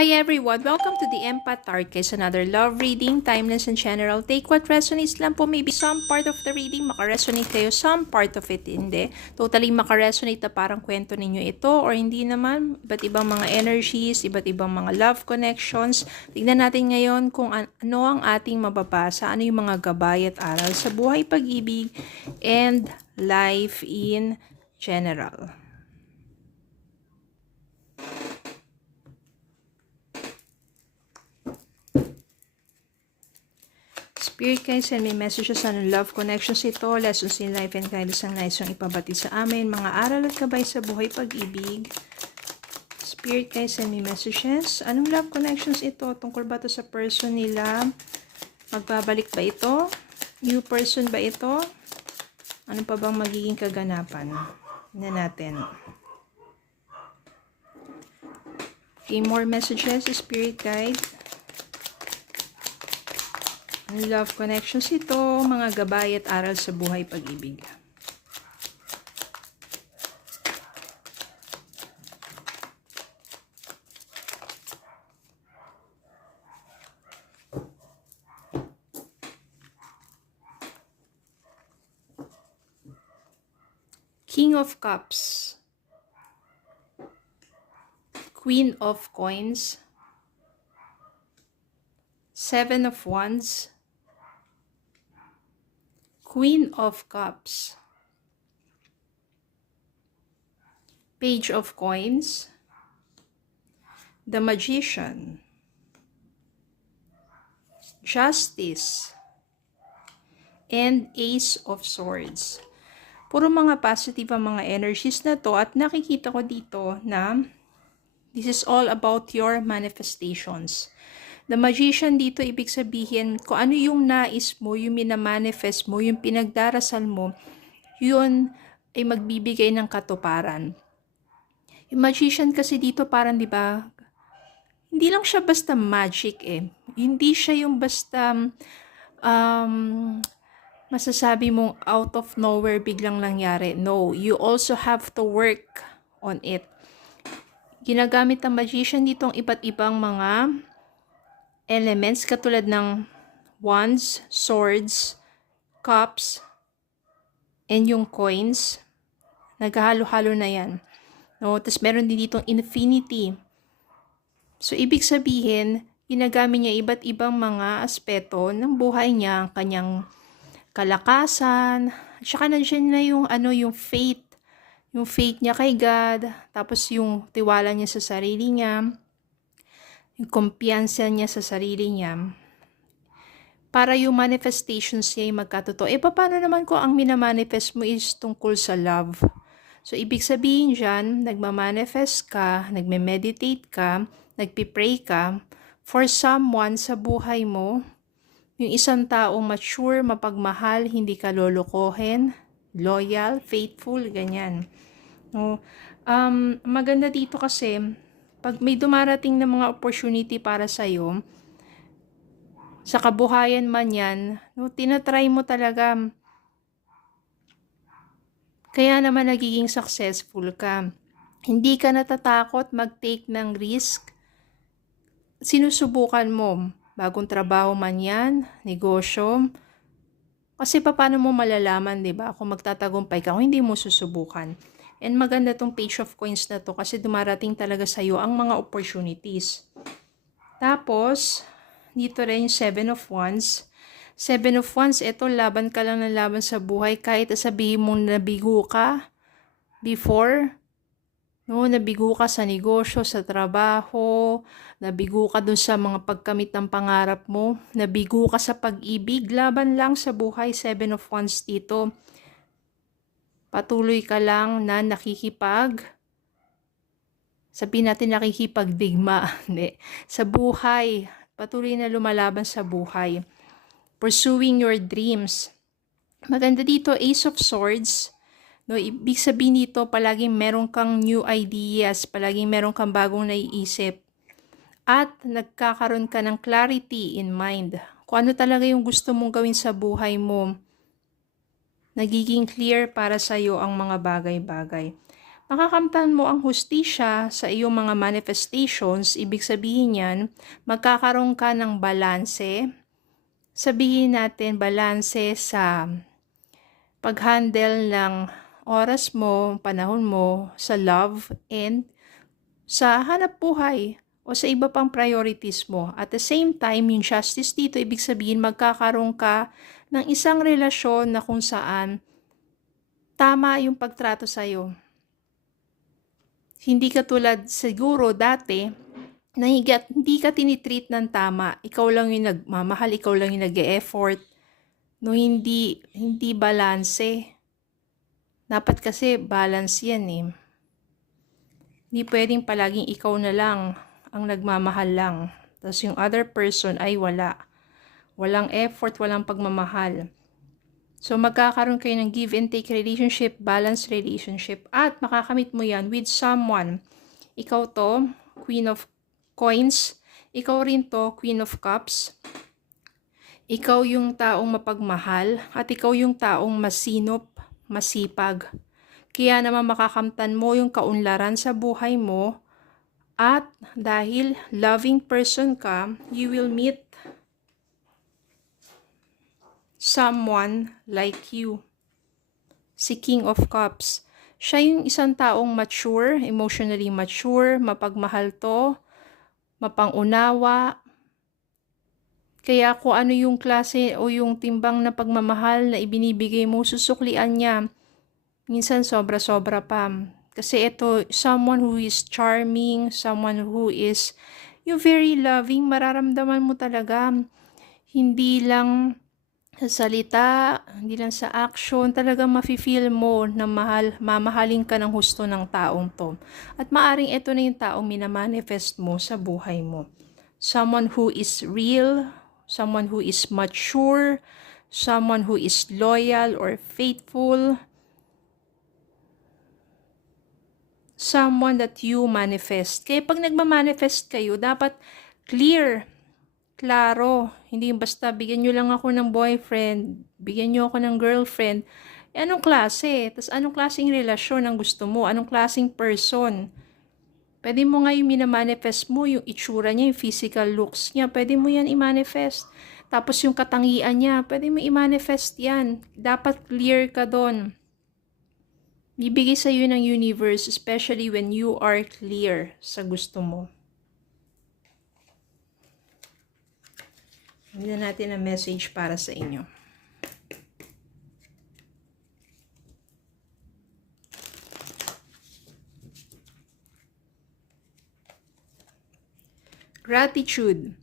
Hi everyone! Welcome to the Empath Tarot Case, another love reading, timeless and general. Take what resonates lang po. Maybe some part of the reading makaresonate kayo, some part of it hindi. Totally makaresonate na parang kwento ninyo ito or hindi naman. Iba't ibang mga energies, iba't ibang mga love connections. Tignan natin ngayon kung ano ang ating mababasa, ano yung mga gabay at aral sa buhay, pag-ibig, and life in general. Spirit guys, send me messages on love connections ito, lessons in life and guidance ang nais yung ipabati sa amin, mga aral at gabay sa buhay, pag-ibig. Spirit guys, send me messages. Anong love connections ito? Tungkol ba ito sa person nila? Magbabalik ba ito? New person ba ito? Ano pa bang magiging kaganapan? Tingnan natin. Okay, more messages, spirit guide. Love connections ito, mga gabay at aral sa buhay, pag-ibig. King of Cups, Queen of Coins, Seven of Wands, Queen of Cups, Page of Coins, the Magician, Justice, and Ace of Swords. Puro mga positive ang mga energies na to at nakikita ko dito na this is all about your manifestations. The Magician dito, ibig sabihin, kung ano yung nais mo, yung minamanifest mo, yung pinagdarasal mo, yun ay magbibigay ng katuparan. Yung Magician kasi dito parang, di ba, hindi lang siya basta magic eh. Hindi siya yung basta masasabi mong out of nowhere biglang nangyari. No, you also have to work on it. Ginagamit ng Magician dito ang iba't ibang mga elements katulad ng wands, swords, cups, and yung coins. Naghahalo-halo na yan. No? Tapos meron din ditong infinity. So, ibig sabihin, ginagamit niya iba't ibang mga aspeto ng buhay niya, ang kanyang kalakasan, at saka nandiyan na yung, yung faith. Yung faith niya kay God, tapos yung tiwala niya sa sarili niya, yung kumpiyansa niya sa sarili niya, para yung manifestations niya ay magkatotoo. Paano naman kung ang minamanifest mo is tungkol sa love? So, ibig sabihin dyan, nagmamanifest ka, nagme-meditate ka, nagpipray ka for someone sa buhay mo, yung isang taong mature, mapagmahal, hindi ka lolokohin, loyal, faithful, ganyan. No? Maganda dito kasi, pag may dumarating na mga opportunity para sa'yo, sa kabuhayan man yan, no, tinatry mo talaga. Kaya naman nagiging successful ka. Hindi ka natatakot mag-take ng risk. Sinusubukan mo. Bagong trabaho man yan, negosyo. Kasi paano mo malalaman, di ba? Kung magtatagumpay ka, kung hindi mo susubukan. And maganda tong Page of Coins na to kasi dumarating talaga sa'yo ang mga opportunities. Tapos, dito rin yung Seven of Wands. Seven of Wands, ito, laban ka lang ng laban sa buhay. Kahit sabihin mong nabigo ka before, no, nabigo ka sa negosyo, sa trabaho, nabigo ka dun sa mga pagkamit ng pangarap mo, nabigo ka sa pag-ibig, laban lang sa buhay. Seven of Wands dito. Patuloy ka lang na sabihin natin nakikipagdigma, sa buhay. Patuloy na lumalaban sa buhay. Pursuing your dreams. Maganda dito, Ace of Swords. No, ibig sabihin dito, palaging meron kang new ideas, palaging meron kang bagong naiisip. At nagkakaroon ka ng clarity in mind. Kung ano talaga yung gusto mong gawin sa buhay mo, nagiging clear para sa'yo ang mga bagay-bagay. Makakamtan mo ang hustisya sa iyong mga manifestations, ibig sabihin yan, magkakaroon ka ng balanse. Sabihin natin balanse sa pag-handle ng oras mo, panahon mo, sa love, and sa hanap buhay o sa iba pang priorities mo. At the same time, yung justice dito, ibig sabihin magkakaroon ka ng isang relasyon na kung saan tama yung pagtrato sa'yo. Hindi ka tulad siguro dati na hindi ka tinitreat ng tama. Ikaw lang yung nagmamahal, ikaw lang yung nag-e-effort. No, hindi balanse. Dapat kasi balance yan eh. Hindi pwedeng palaging ikaw na lang ang nagmamahal lang. Tapos yung other person ay wala. Walang effort, walang pagmamahal. So, magkakaroon kayo ng give and take relationship, balanced relationship, at makakamit mo yan with someone. Ikaw to, Queen of Coins. Ikaw rin to, Queen of Cups. Ikaw yung taong mapagmahal, at ikaw yung taong masinop, masipag. Kaya naman makakamtan mo yung kaunlaran sa buhay mo, at dahil loving person ka, you will meet someone like you. Si King of Cups. Siya yung isang taong mature, emotionally mature, mapagmahal to, mapangunawa. Kaya kung ano yung klase o yung timbang na pagmamahal na ibinibigay mo, susuklian niya. Minsan sobra-sobra pa. Kasi ito, someone who is charming, someone who is yung very loving, mararamdaman mo talaga. Hindi lang sa salita, hindi lang sa action, talagang mafe-feel mo na mamahalin ka ng husto ng taong to. At maaring ito na yung taong minamanifest mo sa buhay mo. Someone who is real, someone who is mature, someone who is loyal or faithful, someone that you manifest. Kaya pag nagmamanifest kayo, dapat klaro, hindi basta bigyan nyo lang ako ng boyfriend, bigyan nyo ako ng girlfriend. Anong klase? Tapos anong klaseng relasyon ang gusto mo? Anong klaseng person? Pwede mo nga yung minamanifest mo, yung itsura niya, yung physical looks niya, pwede mo yan i-manifest. Tapos yung katangian niya, pwede mo i-manifest yan. Dapat clear ka doon. Bibigay sa iyo ng universe, especially when you are clear sa gusto mo. Bigyan natin ang message para sa inyo. Gratitude.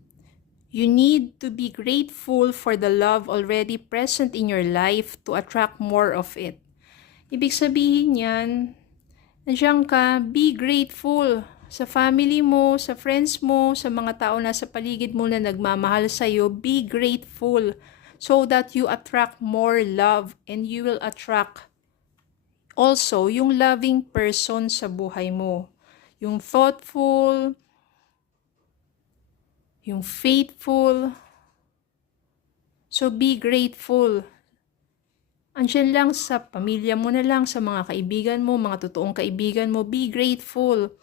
You need to be grateful for the love already present in your life to attract more of it. Ibig sabihin yan, nandiyan ka, be grateful sa family mo, sa friends mo, sa mga tao na sa paligid mo na nagmamahal sa'yo. Be grateful so that you attract more love and you will attract also yung loving person sa buhay mo. Yung thoughtful, yung faithful. So be grateful. Andiyan lang sa pamilya mo na lang, sa mga kaibigan mo, mga totoong kaibigan mo. Be grateful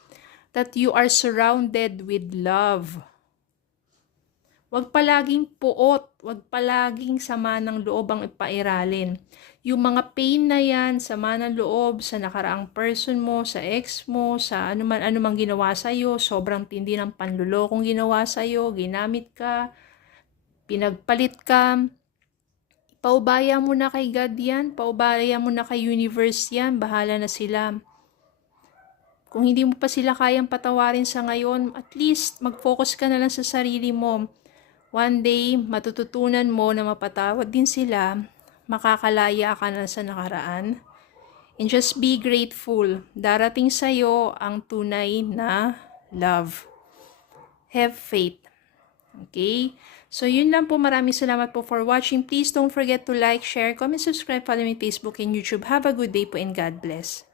that you are surrounded with love. Huwag palaging puot, huwag palaging sama ng loob ang ipairalin. Yung mga pain na yan, sama ng loob sa nakaraang person mo, sa ex mo, sa anumang ginawa sa'yo, sobrang tindi ng panlulokong ginawa sa'yo, ginamit ka, pinagpalit ka, paubaya mo na kay God yan, paubaya mo na kay universe yan, bahala na sila. Kung hindi mo pa sila kayang patawarin sa ngayon, at least mag-focus ka na lang sa sarili mo. One day, matututunan mo na mapatawad din sila, makakalaya ka na sa nakaraan. And just be grateful. Darating sa'yo ang tunay na love. Have faith. Okay? So, yun lang po. Maraming salamat po for watching. Please don't forget to like, share, comment, subscribe, follow me Facebook and YouTube. Have a good day po and God bless.